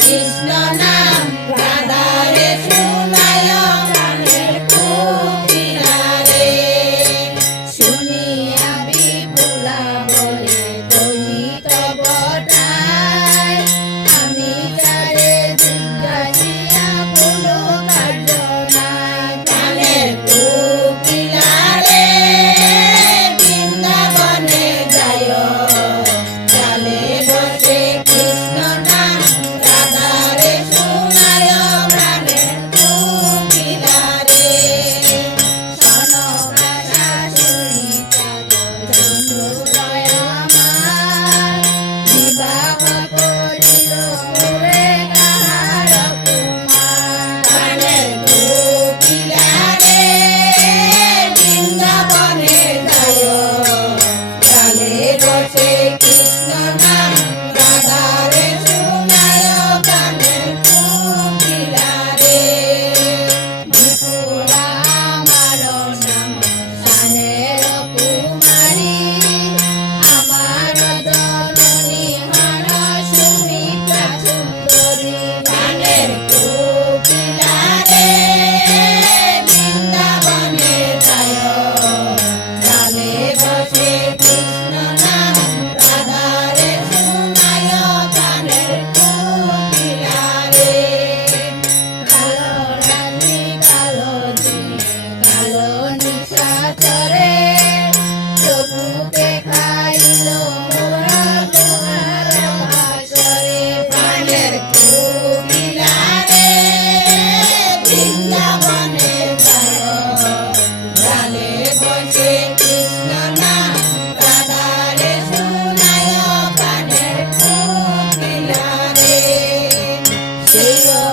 is none money. Thank you. Yeah.